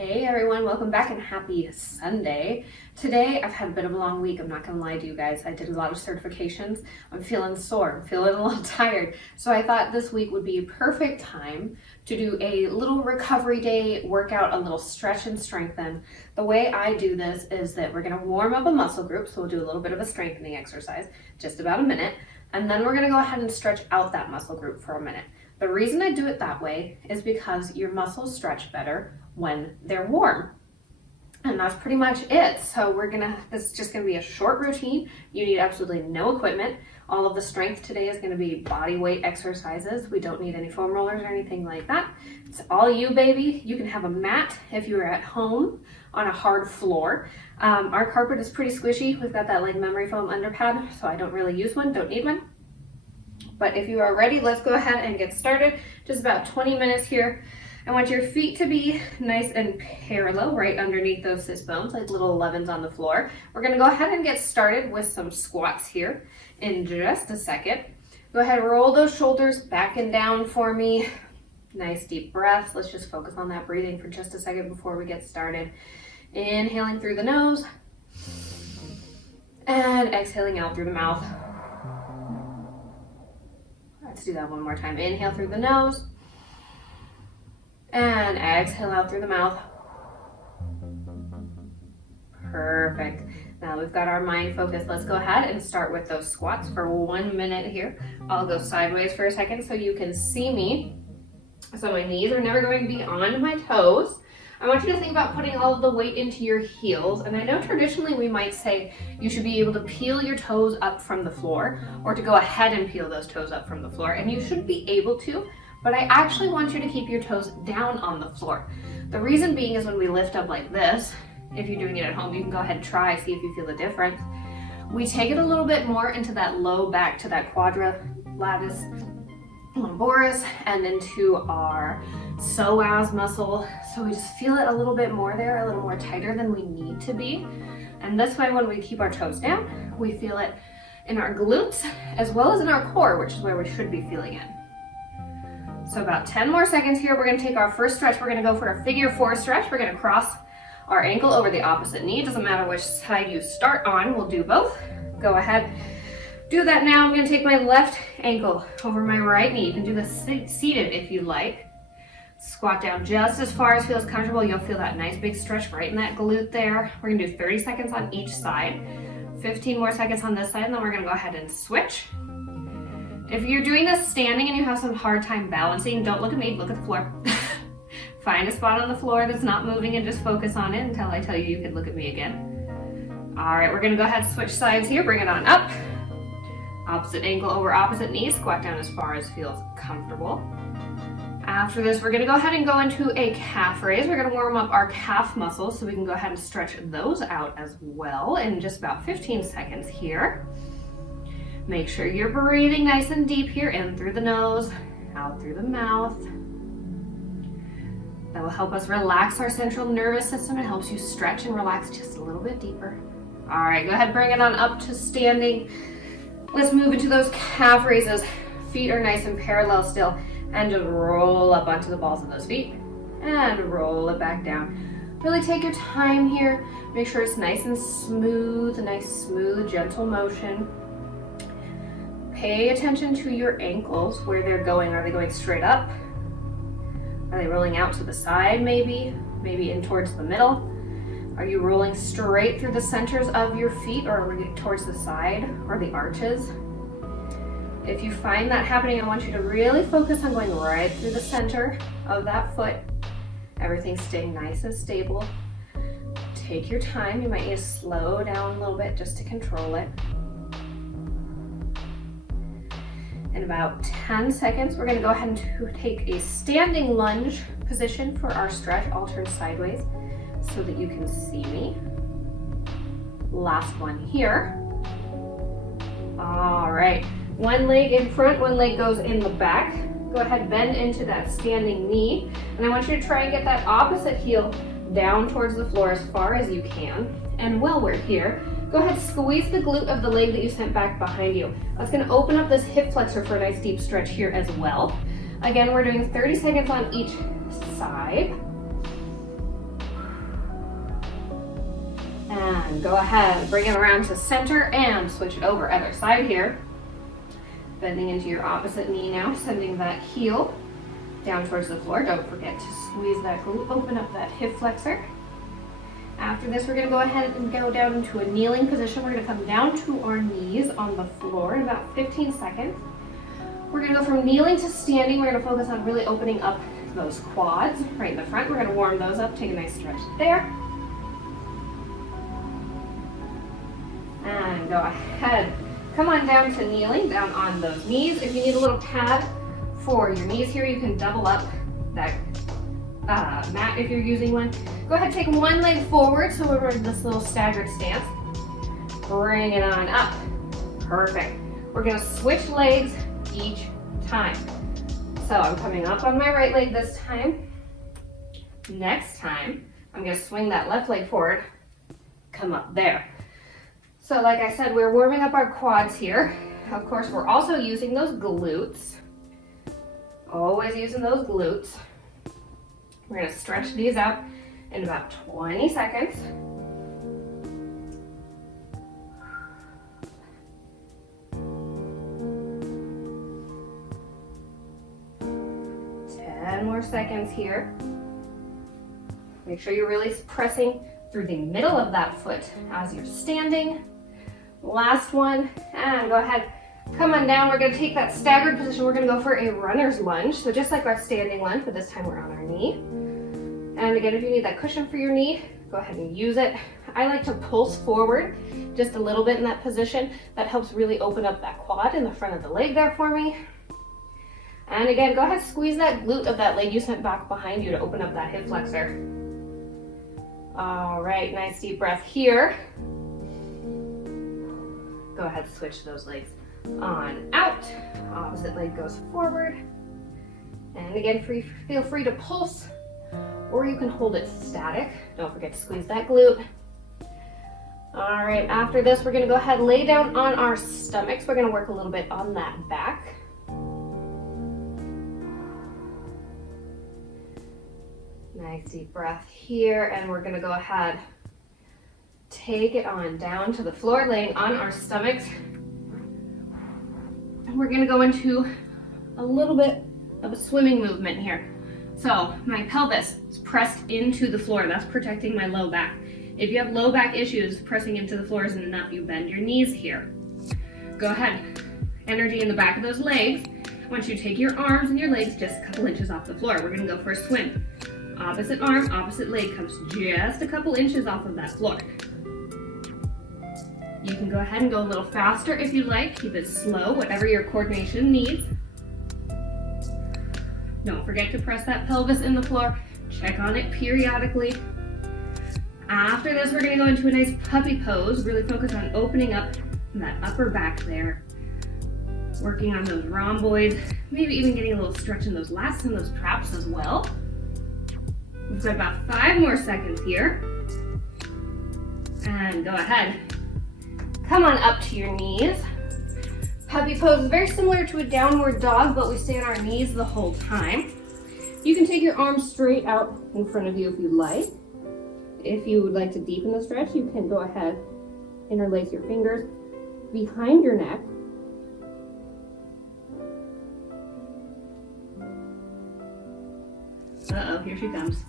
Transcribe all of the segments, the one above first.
Hey everyone, welcome back and happy Sunday. Today I've had a bit of a long week, I'm not gonna lie to you guys. I did a lot of certifications. I'm feeling sore, I'm feeling a little tired. So I thought this week would be a perfect time to do a little recovery day workout, a little stretch and strengthen. The way I do this is that we're gonna warm up a muscle group, so we'll do a little bit of a strengthening exercise, just about a minute, and then we're gonna go ahead and stretch out that muscle group for a minute. The reason I do it that way is because your muscles stretch better when they're warm. And that's pretty much it. So this is just gonna be a short routine. You need absolutely no equipment. All of the strength today is gonna be body weight exercises. We don't need any foam rollers or anything like that. It's all you, baby. You can have a mat if you're at home on a hard floor. Our carpet is pretty squishy. We've got that like memory foam underpad, so I don't really use one, don't need one. But if you are ready, let's go ahead and get started. Just about 20 minutes here. I want your feet to be nice and parallel right underneath those sit bones, like little 11s on the floor. We're gonna go ahead and get started with some squats here in just a second. Go ahead, roll those shoulders back and down for me. Nice deep breaths. Let's just focus on that breathing for just a second before we get started. Inhaling through the nose and exhaling out through the mouth. Let's do that one more time. Inhale through the nose and exhale out through the mouth. Perfect. Now we've got our mind focused. Let's go ahead and start with those squats for 1 minute here. I'll go sideways for a second so you can see me. So my knees are never going to be on my toes. I want you to think about putting all of the weight into your heels. And I know traditionally we might say you should be able to peel your toes up from the floor or to go ahead and peel those toes up from the floor. And you should be able to, but I actually want you to keep your toes down on the floor. The reason being is when we lift up like this, if you're doing it at home, you can go ahead and try, see if you feel the difference. We take it a little bit more into that low back to that quadratus lumboris and into our psoas muscle. So we just feel it a little bit more there, a little more tighter than we need to be. And this way, when we keep our toes down, we feel it in our glutes as well as in our core, which is where we should be feeling it. So about 10 more seconds here. We're gonna take our first stretch. We're gonna go for a figure 4 stretch. We're gonna cross our ankle over the opposite knee. It doesn't matter which side you start on, we'll do both. Go ahead, do that now. I'm gonna take my left ankle over my right knee. You can do this seated if you like. Squat down just as far as feels comfortable. You'll feel that nice big stretch right in that glute there. We're gonna do 30 seconds on each side, 15 more seconds on this side, and then we're gonna go ahead and switch. If you're doing this standing and you have some hard time balancing, don't look at me, look at the floor. Find a spot on the floor that's not moving and just focus on it until I tell you you can look at me again. All right, we're gonna go ahead and switch sides here. Bring it on up. Opposite ankle over opposite knee. Squat down as far as feels comfortable. After this, we're gonna go ahead and go into a calf raise. We're gonna warm up our calf muscles so we can go ahead and stretch those out as well in just about 15 seconds here. Make sure you're breathing nice and deep here, in through the nose, out through the mouth. That will help us relax our central nervous system. It helps you stretch and relax just a little bit deeper. All right, go ahead, bring it on up to standing. Let's move into those calf raises. Feet are nice and parallel still, and just roll up onto the balls of those feet and roll it back down. Really take your time here. Make sure it's nice and smooth, a nice, smooth, gentle motion. Pay attention to your ankles, where they're going. Are they going straight up? Are they rolling out to the side maybe? Maybe in towards the middle? Are you rolling straight through the centers of your feet, or are we towards the side or the arches? If you find that happening, I want you to really focus on going right through the center of that foot. Everything's staying nice and stable. Take your time. You might need to slow down a little bit just to control it. In about 10 seconds, we're gonna go ahead and take a standing lunge position for our stretch. I'll turn sideways so that you can see me. Last one here. All right, one leg in front, one leg goes in the back. Go ahead, bend into that standing knee. And I want you to try and get that opposite heel down towards the floor as far as you can. And while we're here, go ahead, squeeze the glute of the leg that you sent back behind you. That's gonna open up this hip flexor for a nice deep stretch here as well. Again, we're doing 30 seconds on each side. And go ahead, bring it around to center and switch it over. Other side here. Bending into your opposite knee now, sending that heel down towards the floor. Don't forget to squeeze that glute, open up that hip flexor. After this, we're gonna go ahead and go down into a kneeling position. We're gonna come down to our knees on the floor in about 15 seconds. We're gonna go from kneeling to standing. We're gonna focus on really opening up those quads right in the front. We're gonna warm those up, take a nice stretch there. And go ahead, come on down to kneeling, down on those knees. If you need a little pad for your knees here, you can double up that mat if you're using one. Go ahead, take one leg forward, so we're in this little staggered stance. Bring it on up. Perfect. We're gonna switch legs each time. So I'm coming up on my right leg this time. Next time, I'm gonna swing that left leg forward, come up there. So like I said, we're warming up our quads here. Of course, we're also using those glutes. Always using those glutes. We're gonna stretch these out in about 20 seconds. More seconds here. Make sure you're really pressing through the middle of that foot as you're standing. Last one, and go ahead, come on down. We're gonna take that staggered position. We're gonna go for a runner's lunge. So just like our standing lunge, but this time we're on our knee. And again, if you need that cushion for your knee, go ahead and use it. I like to pulse forward just a little bit in that position. That helps really open up that quad in the front of the leg there for me. And again, go ahead, squeeze that glute of that leg you sent back behind you to open up that hip flexor. All right, nice deep breath here. Go ahead, switch those legs on out. Opposite leg goes forward. And again, feel free to pulse, or you can hold it static. Don't forget to squeeze that glute. All right, after this, we're gonna go ahead and lay down on our stomachs. We're gonna work a little bit on that back. Nice deep breath here, and we're gonna go ahead, take it on down to the floor, laying on our stomachs. And we're gonna go into a little bit of a swimming movement here. So my pelvis is pressed into the floor. That's protecting my low back. If you have low back issues, pressing into the floor isn't enough. You bend your knees here. Go ahead, energy in the back of those legs. Once you take your arms and your legs just a couple inches off the floor, we're gonna go for a swim. Opposite arm, opposite leg comes just a couple inches off of that floor. You can go ahead and go a little faster if you like. Keep it slow, whatever your coordination needs. Don't forget to press that pelvis in the floor. Check on it periodically. After this, we're gonna go into a nice puppy pose. Really focus on opening up that upper back there. Working on those rhomboids. Maybe even getting a little stretch in those lats and those traps as well. We've got about 5 more seconds here. And go ahead. Come on up to your knees. Puppy pose is very similar to a downward dog, but we stay on our knees the whole time. You can take your arms straight out in front of you if you'd like. If you would like to deepen the stretch, you can go ahead, interlace your fingers behind your neck. Uh-oh, here she comes.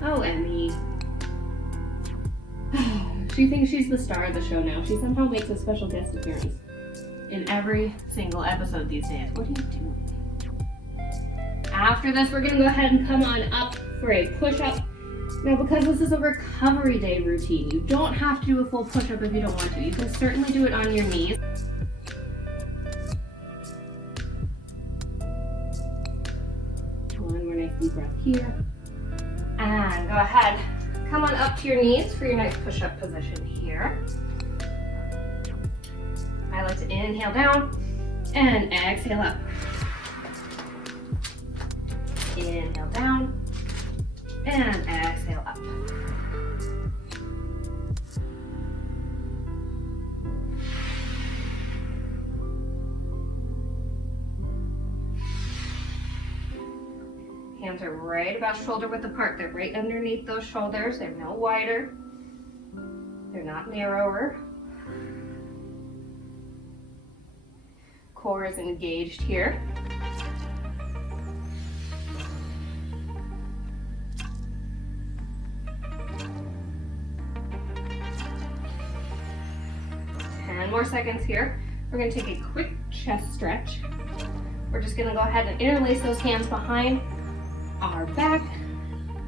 Oh, Emmy. She thinks she's the star of the show now. She somehow makes a special guest appearance in every single episode these days. What are you doing? After this, we're gonna go ahead and come on up for a push-up. Now, because this is a recovery day routine, you don't have to do a full push-up if you don't want to. You can certainly do it on your knees. One more nice deep breath here. And go ahead, come on up to your knees for your nice push-up position here. I like to inhale down and exhale up. Inhale down and exhale up. Hands are right about shoulder width apart. They're right underneath those shoulders. They're no wider. They're not narrower. Core is engaged here. More seconds here. We're going to take a quick chest stretch. We're just going to go ahead and interlace those hands behind our back.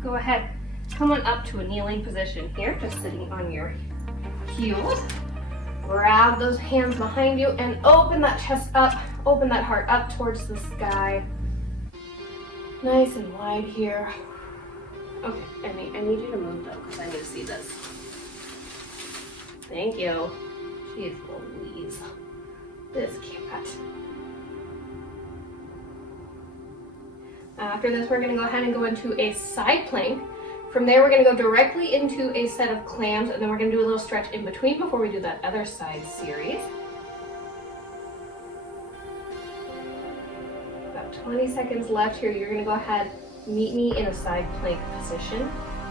Go ahead, come on up to a kneeling position here, just sitting on your heels. Grab those hands behind you and open that chest up, open that heart up towards the sky. Nice and wide here. Okay, I need you to move though, because I need to see this. Thank you. Jeez Louise, this cat. After this, we're going to go ahead and go into a side plank. From there, we're going to go directly into a set of clams, and then we're going to do a little stretch in between before we do that other side series. About 20 seconds left here. You're going to go ahead, meet me in a side plank position.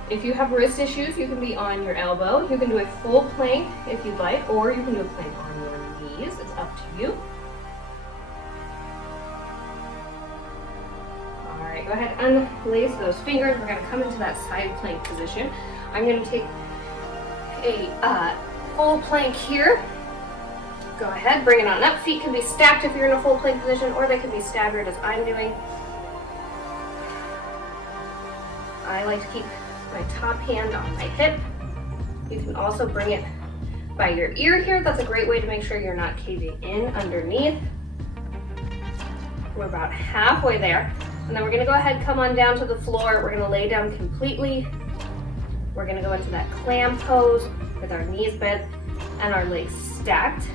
If you have wrist issues, you can be on your elbow. You can do a full plank if you'd like, or you can do a plank on your knees. It's up to you. All right, go ahead, unlace those fingers. We're gonna come into that side plank position. I'm gonna take a full plank here. Go ahead, bring it on up. Feet can be stacked if you're in a full plank position, or they can be staggered as I'm doing. I like to keep my top hand on my hip. You can also bring it by your ear here. That's a great way to make sure you're not caving in underneath. We're about halfway there. And then we're gonna go ahead and come on down to the floor. We're gonna lay down completely. We're gonna go into that clam pose with our knees bent and our legs stacked.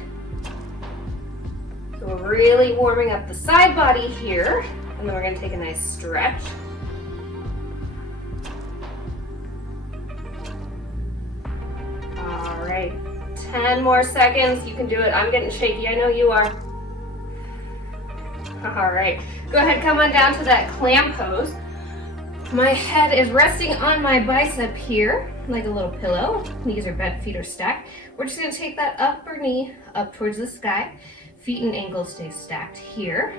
So we're really warming up the side body here. And then we're gonna take a nice stretch. All right, 10 more seconds. You can do it. I'm getting shaky. I know you are. All right, go ahead, come on down to that clam pose. My head is resting on my bicep here, like a little pillow. Knees are bent, feet are stacked. We're just gonna take that upper knee up towards the sky. Feet and ankles stay stacked here.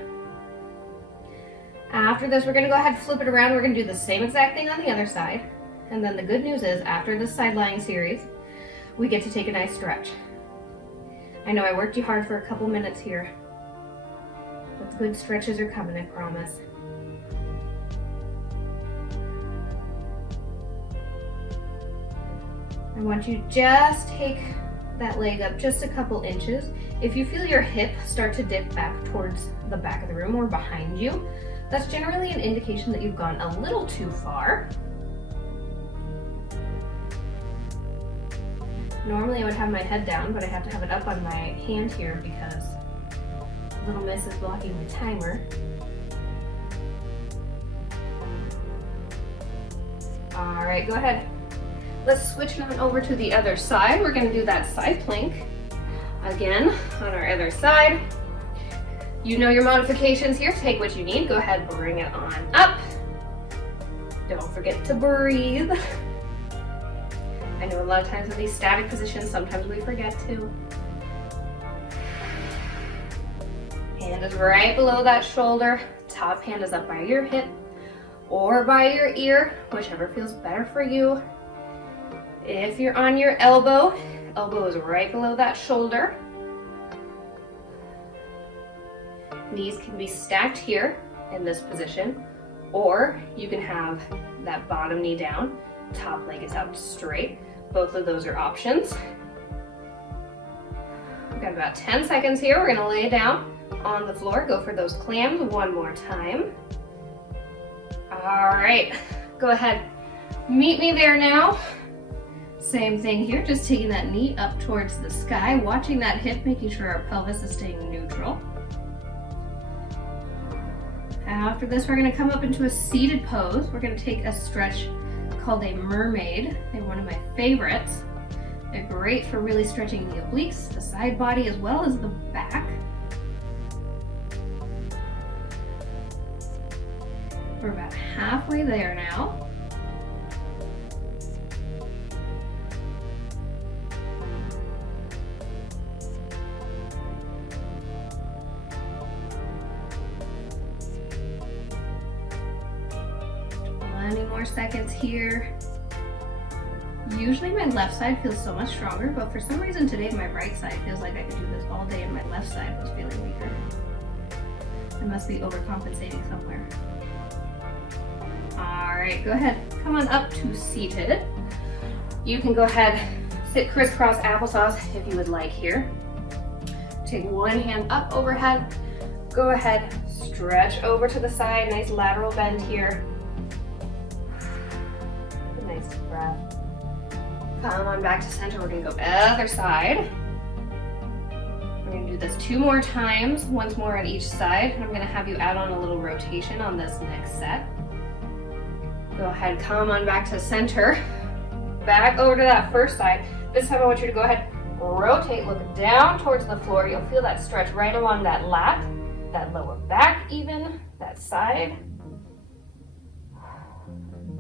After this, we're gonna go ahead and flip it around. We're gonna do the same exact thing on the other side. And then the good news is, after this side lying series, we get to take a nice stretch. I know I worked you hard for a couple minutes here, but the good stretches are coming, I promise. I want you to just take that leg up just a couple inches. If you feel your hip start to dip back towards the back of the room or behind you, that's generally an indication that you've gone a little too far. Normally I would have my head down, but I have to have it up on my hand here because Little Miss is blocking my timer. All right, go ahead. Let's switch on over to the other side. We're gonna do that side plank again on our other side. You know your modifications here. Take what you need. Go ahead, bring it on up. Don't forget to breathe. I know a lot of times with these static positions, sometimes we forget to. Hand is right below that shoulder. Top hand is up by your hip or by your ear, whichever feels better for you. If you're on your elbow, elbow is right below that shoulder. Knees can be stacked here in this position, or you can have that bottom knee down, top leg is out straight. Both of those are options. We've got about 10 seconds here. We're gonna lay down on the floor. Go for those clams one more time. All right, go ahead. Meet me there now. Same thing here, just taking that knee up towards the sky, watching that hip, making sure our pelvis is staying neutral. After this, we're gonna come up into a seated pose. We're gonna take a stretch called a mermaid. They're one of my favorites. They're great for really stretching the obliques, the side body, as well as the back. We're about halfway there now. more seconds here. Usually my left side feels so much stronger, but for some reason today my right side feels like I could do this all day and my left side was feeling weaker. I must be overcompensating somewhere. All right, go ahead, come on up to seated. You can go ahead, sit crisscross applesauce if you would like here. Take one hand up overhead. Go ahead, stretch over to the side, nice lateral bend here. Nice deep breath. Come on back to center, we're gonna go other side. We're gonna do this 2 more times, once more on each side. I'm gonna have you add on a little rotation on this next set. Go ahead, come on back to center. Back over to that first side. This time I want you to go ahead, rotate, look down towards the floor. You'll feel that stretch right along that lat, that lower back even, that side.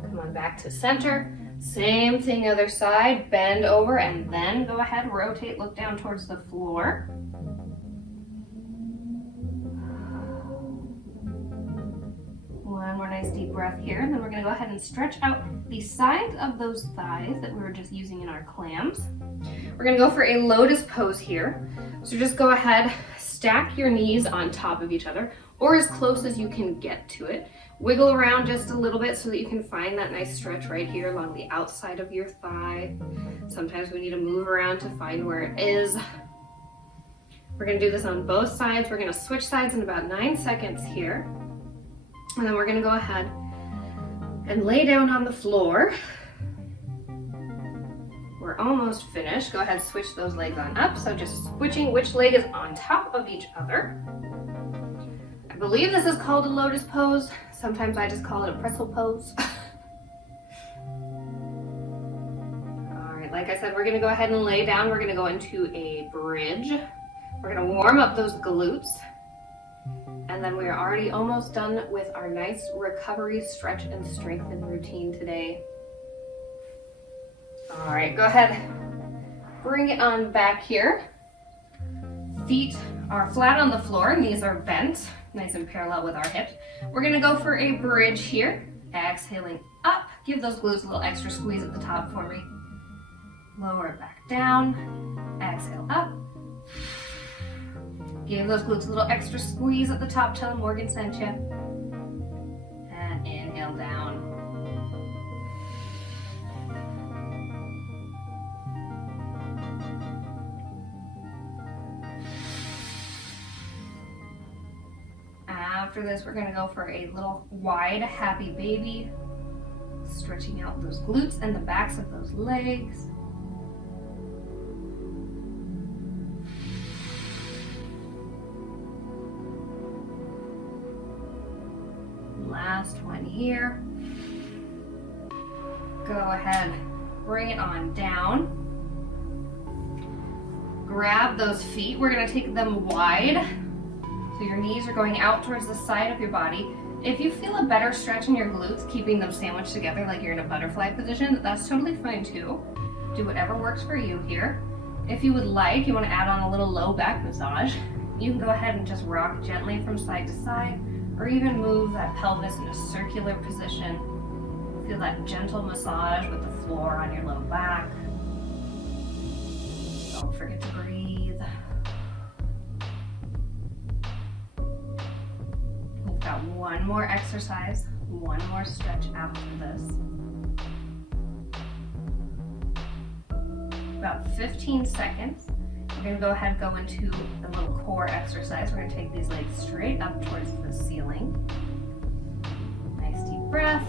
Come on back to center. Same thing other side, bend over and then go ahead, rotate, look down towards the floor. One more nice deep breath here, and then we're gonna go ahead and stretch out the sides of those thighs that we were just using in our clams. We're gonna go for a lotus pose here. So just go ahead, stack your knees on top of each other or as close as you can get to it. Wiggle around just a little bit so that you can find that nice stretch right here along the outside of your thigh. Sometimes we need to move around to find where it is. We're gonna do this on both sides. We're gonna switch sides in about 9 seconds here. And then we're gonna go ahead and lay down on the floor. We're almost finished. Go ahead, switch those legs on up. So just switching which leg is on top of each other. I believe this is called a lotus pose. Sometimes I just call it a pretzel pose. All right, like I said, we're gonna go ahead and lay down. We're gonna go into a bridge. We're gonna warm up those glutes. And then we are already almost done with our nice recovery, stretch, and strengthen routine today. All right, go ahead, bring it on back here. Feet are flat on the floor, knees are bent, nice and parallel with our hips. We're gonna go for a bridge here. Exhaling up, give those glutes a little extra squeeze at the top for me. Lower it back down, exhale up. Give those glutes a little extra squeeze at the top, tell them Morgan sent you. And inhale down. After this, we're gonna go for a little wide, happy baby. Stretching out those glutes and the backs of those legs. Last one here. Go ahead, bring it on down. Grab those feet. We're gonna take them wide. So your knees are going out towards the side of your body. If you feel a better stretch in your glutes, keeping them sandwiched together like you're in a butterfly position, that's totally fine too. Do whatever works for you here. If you would like, you wanna add on a little low back massage, you can go ahead and just rock gently from side to side, or even move that pelvis in a circular position. Feel that gentle massage with the floor on your low back. Don't forget to breathe. We've got one more exercise, one more stretch after this. About 15 seconds. We're gonna go ahead and go into a little core exercise. We're gonna take these legs straight up towards the ceiling. Nice deep breath.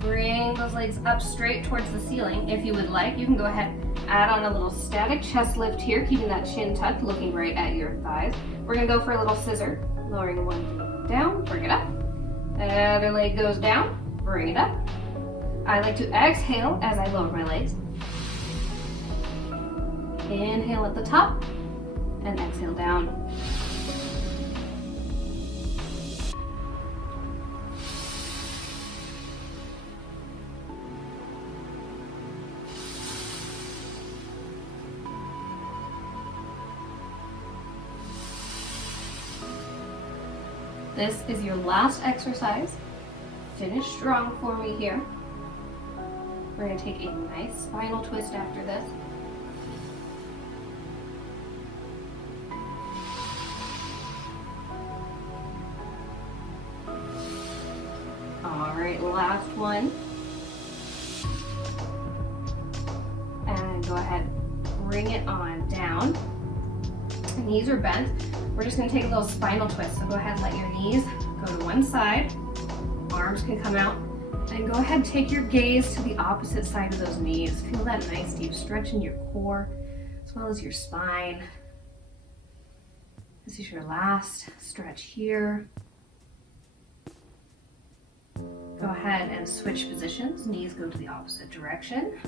Bring those legs up straight towards the ceiling. If you would like, you can go ahead and add on a little static chest lift here, keeping that chin tucked, looking right at your thighs. We're gonna go for a little scissor, lowering one leg down, bring it up. Other leg goes down, bring it up. I like to exhale as I lower my legs. Inhale at the top and exhale down. This is your last exercise. finish strong for me here. We're going to take a nice spinal twist after this. All right, last one. And go ahead, bring it on down. Knees are bent. We're just going to take a little spinal twist. So go ahead and let your knees go to one side. Arms can come out. And go ahead and take your gaze to the opposite side of those knees. Feel that nice deep stretch in your core as well as your spine. This is your last stretch here. Go ahead and switch positions. Knees go to the opposite direction.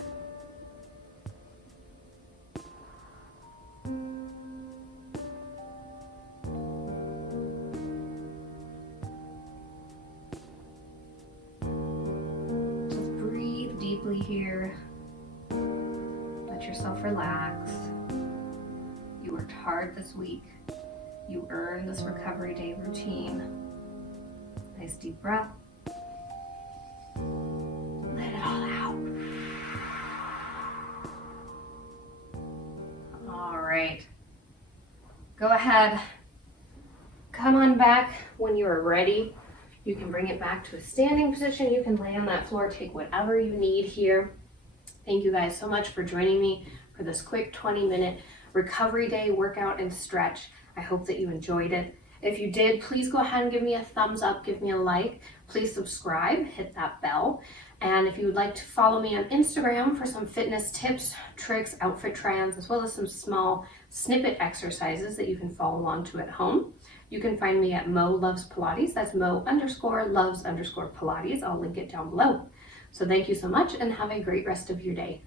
Just breathe deeply here. Let yourself relax. You worked hard this week. You earned this recovery day routine. Nice deep breath. Let it all out. All right. Go ahead. Come on back when you are ready. You can bring it back to a standing position. You can lay on that floor, take whatever you need here. Thank you guys so much for joining me for this quick 20-minute recovery day workout and stretch. I hope that you enjoyed it. If you did, please go ahead and give me a thumbs up, give me a like. Please subscribe, hit that bell. And if you would like to follow me on Instagram for some fitness tips, tricks, outfit trends, as well as some small snippet exercises that you can follow along to at home, you can find me at Mo Loves Pilates. That's Mo_loves_Pilates. I'll link it down below. So thank you so much and have a great rest of your day.